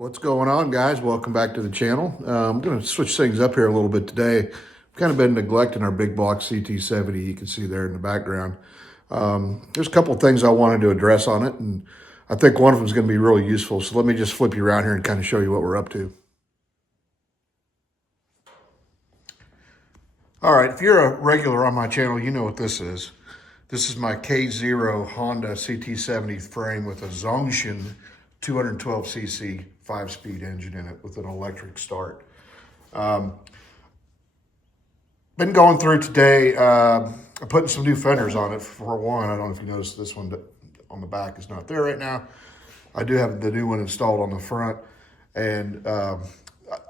What's going on, guys? Welcome back to the channel. I'm going to switch things up here a little bit today. We've kind of been neglecting our Big Block CT70. You can see there in the background. There's a couple of things I wanted to address on it, and I think one of them is going to be really useful. So let me just flip you around here and kind of show you what we're up to. All right, if you're a regular on my channel, you know what this is. This is my K0 Honda CT70 frame with a Zongshen 212cc 5-speed engine in it with an electric start. Been going through today, I'm putting some new fenders on it. For one, I don't know if you noticed this one on the back is not there right now. I do have the new one installed on the front, and I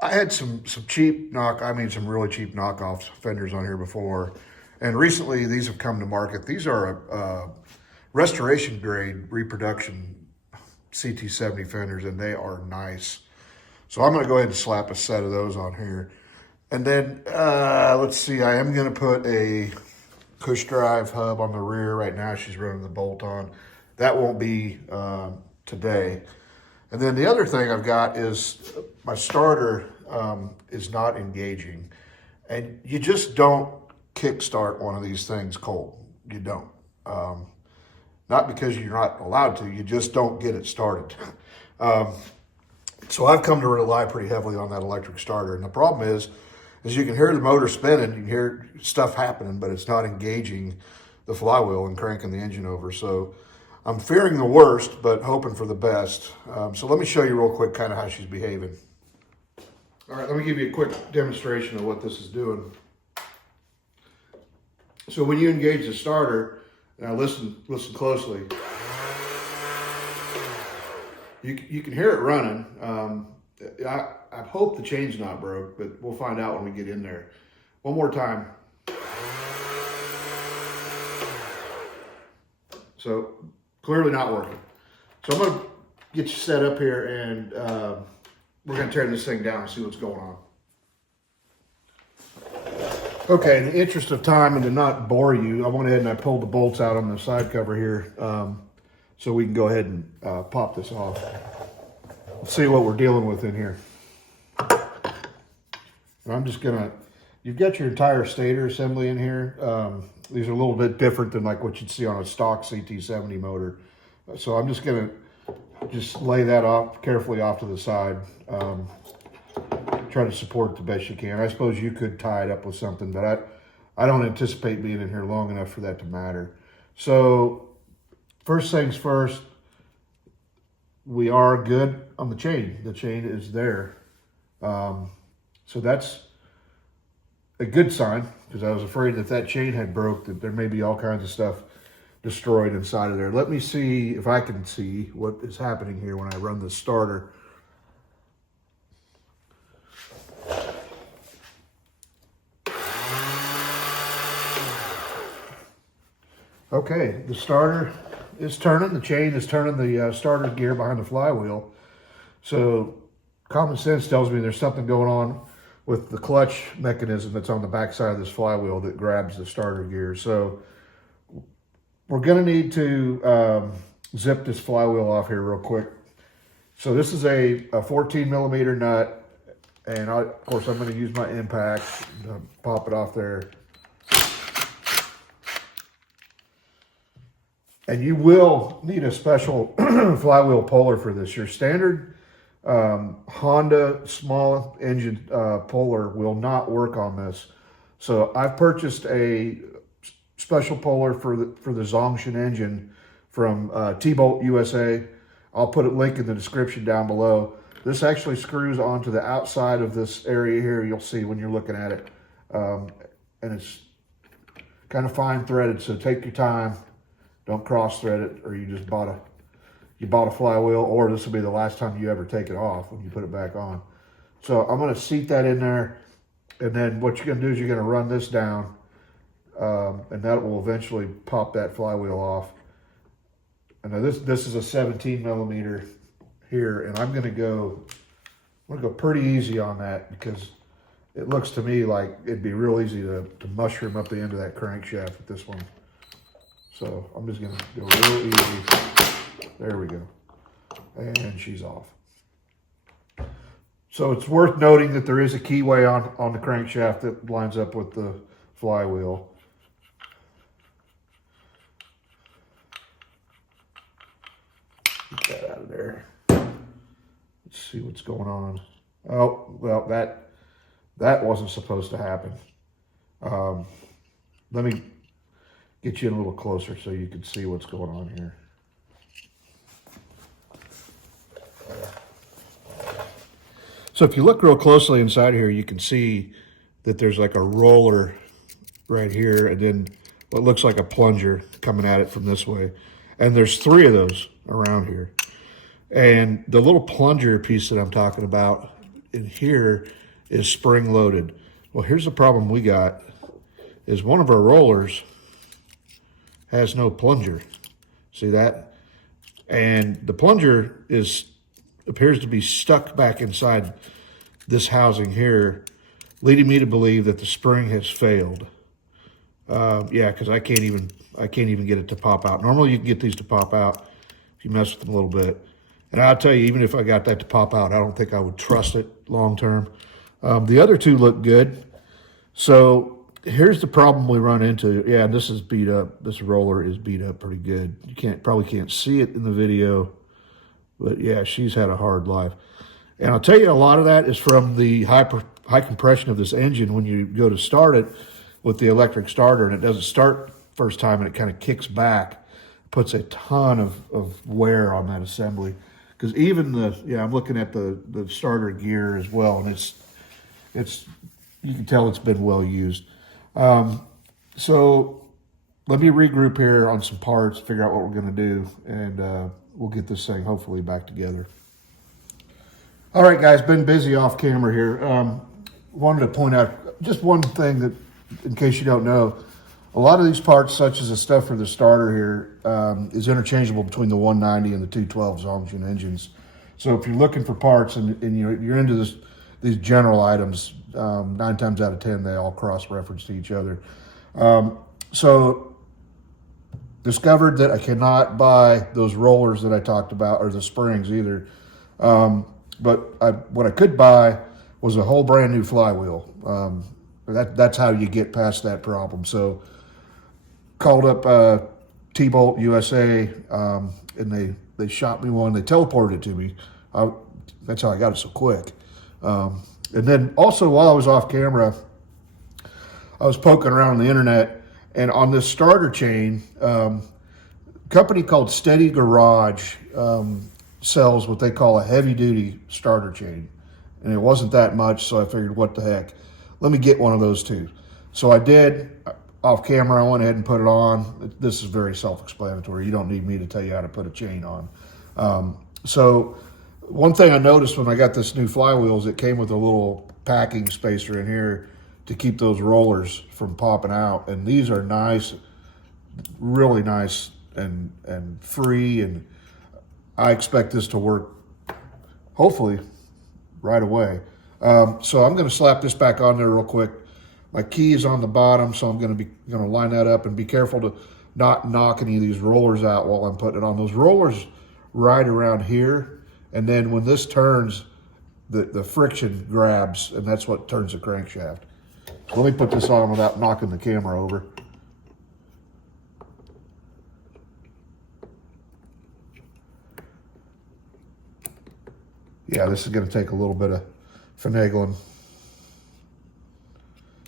had some cheap some really cheap knockoff fenders on here before, and recently these have come to market. These are a restoration grade reproduction CT70 fenders, and they are nice. So I'm going to go ahead and slap a set of those on here. And then, let's see, I am going to put a push drive hub on the rear. Right now she's running the bolt on. That won't be today. And then the other thing I've got is my starter is not engaging. And you just don't kickstart one of these things cold. You don't. Not because you're not allowed to, you just don't get it started. So I've come to rely pretty heavily on that electric starter. And the problem is you can hear the motor spinning, you can hear stuff happening, but it's not engaging the flywheel and cranking the engine over. So I'm fearing the worst, but hoping for the best. So let me show you real quick kind of how she's behaving. All right, let me give you a quick demonstration of what this is doing. So when you engage the starter, now listen closely. You can hear it running. I hope the chain's not broke, but we'll find out when we get in there. One more time. So clearly not working. So I'm gonna get you set up here, and we're gonna tear this thing down and see what's going on. Okay, in the interest of time and to not bore you, I went ahead and I pulled the bolts out on the side cover here so we can go ahead and pop this off. Let's see what we're dealing with in here. And I'm just gonna, you've got your entire stator assembly in here. These are a little bit different than like what you'd see on a stock CT70 motor. So I'm just gonna lay that off carefully off to the side. Try to support it the best you can. I suppose you could tie it up with something, but I don't anticipate being in here long enough for that to matter. So first things first, we are good on the chain. The chain is there. So that's a good sign, because I was afraid that that chain had broke, that there may be all kinds of stuff destroyed inside of there. Let me see if I can see what is happening here when I run the starter. Okay, the starter is turning, the chain is turning the starter gear behind the flywheel. So common sense tells me there's something going on with the clutch mechanism that's on the back side of this flywheel that grabs the starter gear. So we're gonna need to zip this flywheel off here real quick. So this is a 14 millimeter nut, and of course I'm gonna use my impact to pop it off there. And you will need a special flywheel puller for this. Your standard Honda small engine puller will not work on this. So I've purchased a special puller for the Zongshen engine from T-Bolt USA. I'll put a link in the description down below. This actually screws onto the outside of this area here. You'll see when you're looking at it. And it's kind of fine threaded, so take your time. Don't cross thread it, or you just bought a flywheel, or this will be the last time you ever take it off when you put it back on. So I'm going to seat that in there, and then what you're going to do is you're going to run this down, and that will eventually pop that flywheel off. And now this is a 17 millimeter here, and I'm going to go pretty easy on that, because it looks to me like it'd be real easy to mushroom up the end of that crankshaft with this one. So I'm just going to go real easy. There we go. And she's off. So it's worth noting that there is a keyway on the crankshaft that lines up with the flywheel. Get that out of there. Let's see what's going on. Oh, well, that wasn't supposed to happen. Let me get you in a little closer so you can see what's going on here. So if you look real closely inside here, you can see that there's like a roller right here, and then what looks like a plunger coming at it from this way. And there's 3 of those around here. And the little plunger piece that I'm talking about in here is spring loaded. Well, here's the problem we got, is one of our rollers has no plunger. See that? And the plunger appears to be stuck back inside this housing here, leading me to believe that the spring has failed. Yeah, because I can't even get it to pop out. Normally you can get these to pop out if you mess with them a little bit. And I'll tell you, even if I got that to pop out, I don't think I would trust it long term. The other 2 look good. So here's the problem we run into. Yeah, this is beat up. This roller is beat up pretty good. You probably can't see it in the video, but yeah, she's had a hard life. And I'll tell you, a lot of that is from the high compression of this engine when you go to start it with the electric starter, and it doesn't start first time, and it kind of kicks back, puts a ton of wear on that assembly. Because even I'm looking at the starter gear as well, and it's you can tell it's been well used. So let me regroup here on some parts, figure out what we're going to do, and we'll get this thing hopefully back together. All right, guys, been busy off camera here. Wanted to point out just one thing that, in case you don't know, a lot of these parts, such as the stuff for the starter here, is interchangeable between the 190 and the 212 Zongshen engines. So if you're looking for parts and you're into these general items, 9 times out of 10, they all cross-reference to each other. So discovered that I cannot buy those rollers that I talked about, or the springs either. But what I could buy was a whole brand new flywheel. That's how you get past that problem. So called up T-Bolt USA, and they shot me one. They teleported it to me. That's how I got it so quick. And then also, while I was off camera, I was poking around on the internet, and on this starter chain, a company called Steady Garage sells what they call a heavy-duty starter chain. And it wasn't that much, so I figured, what the heck? Let me get one of those too. So I did. Off camera, I went ahead and put it on. This is very self-explanatory. You don't need me to tell you how to put a chain on. So one thing I noticed when I got this new flywheel is it came with a little packing spacer in here to keep those rollers from popping out. And these are nice, really nice and free. And I expect this to work, hopefully, right away. So I'm going to slap this back on there real quick. My key is on the bottom, so I'm going to line that up and be careful to not knock any of these rollers out while I'm putting it on. Those rollers right around here, and then when this turns, the friction grabs, and that's what turns the crankshaft. Let me put this on without knocking the camera over. Yeah, this is going to take a little bit of finagling,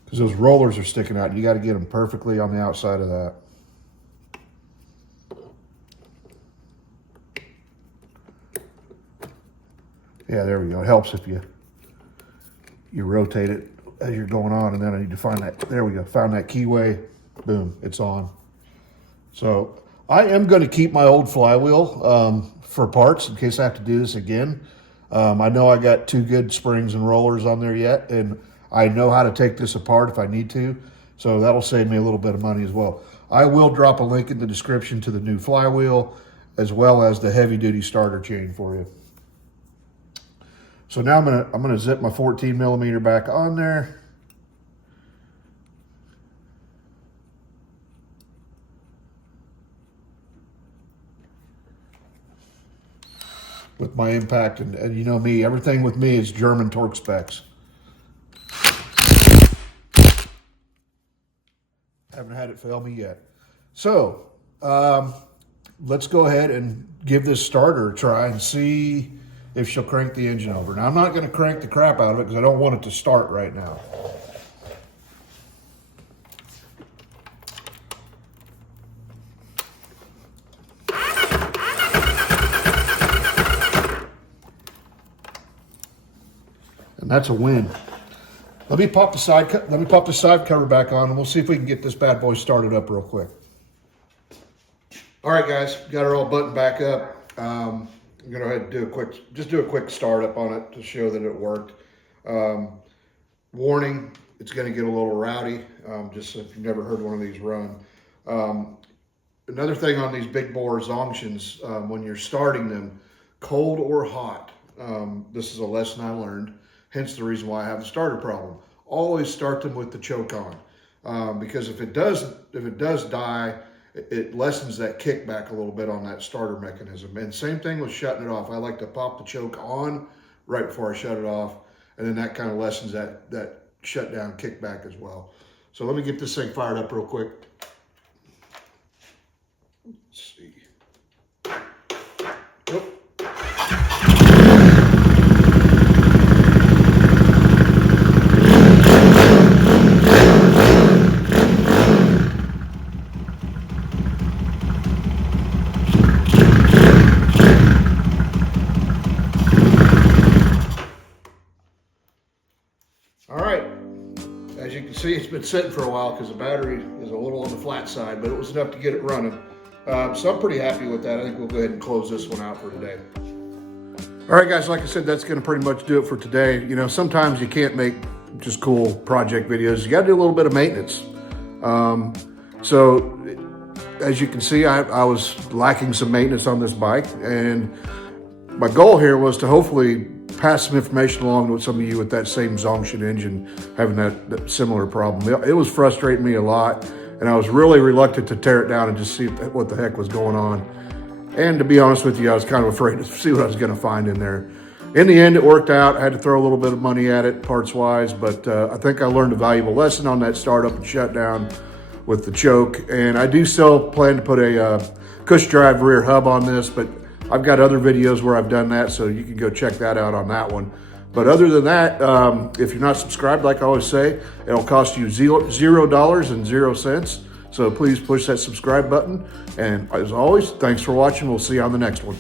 because those rollers are sticking out. You got to get them perfectly on the outside of that. Yeah, there we go. It helps if you rotate it as you're going on, and then I need to find that. There we go. Found that keyway. Boom, it's on. So I am going to keep my old flywheel for parts in case I have to do this again. I know I got 2 good springs and rollers on there yet, and I know how to take this apart if I need to, so that'll save me a little bit of money as well. I will drop a link in the description to the new flywheel, as well as the heavy-duty starter chain for you. So now I'm gonna zip my 14 millimeter back on there. With with my impact. And you know me, everything with me is German torque specs. Haven't had it fail me yet. So let's go ahead and give this starter a try and see if she'll crank the engine over. Now, I'm not going to crank the crap out of it because I don't want it to start right now. And that's a win. Let me pop the side cover back on, and we'll see if we can get this bad boy started up real quick. All right, guys, got her all buttoned back up. I'm gonna go ahead and do a quick startup on it to show that it worked. Warning: it's gonna get a little rowdy. Just if you've never heard one of these run. Another thing on these big bore Zongshens, when you're starting them, cold or hot. This is a lesson I learned. Hence the reason why I have the starter problem. Always start them with the choke on, because if it does die, it lessens that kickback a little bit on that starter mechanism. And same thing with shutting it off. I like to pop the choke on right before I shut it off, and then that kind of lessens that shutdown kickback as well. So let me get this thing fired up real quick. Let's see. Oh. All right, as you can see, it's been sitting for a while because the battery is a little on the flat side, but it was enough to get it running. So I'm pretty happy with that. I think we'll go ahead and close this one out for today. All right, guys, like I said, that's going to pretty much do it for today. You know, sometimes you can't make just cool project videos. You got to do a little bit of maintenance. So as you can see, I was lacking some maintenance on this bike, and my goal here was to hopefully pass some information along to some of you with that same Zongshen engine having that similar problem. It was frustrating me a lot, and I was really reluctant to tear it down and just see what the heck was going on. And to be honest with you, I was kind of afraid to see what I was going to find in there. In the end, it worked out. I had to throw a little bit of money at it parts-wise, but I think I learned a valuable lesson on that startup and shutdown with the choke. And I do still plan to put a cush drive rear hub on this, but I've got other videos where I've done that, so you can go check that out on that one. But other than that, if you're not subscribed, like I always say, it'll cost you $0.00. So please push that subscribe button. And as always, thanks for watching. We'll see you on the next one.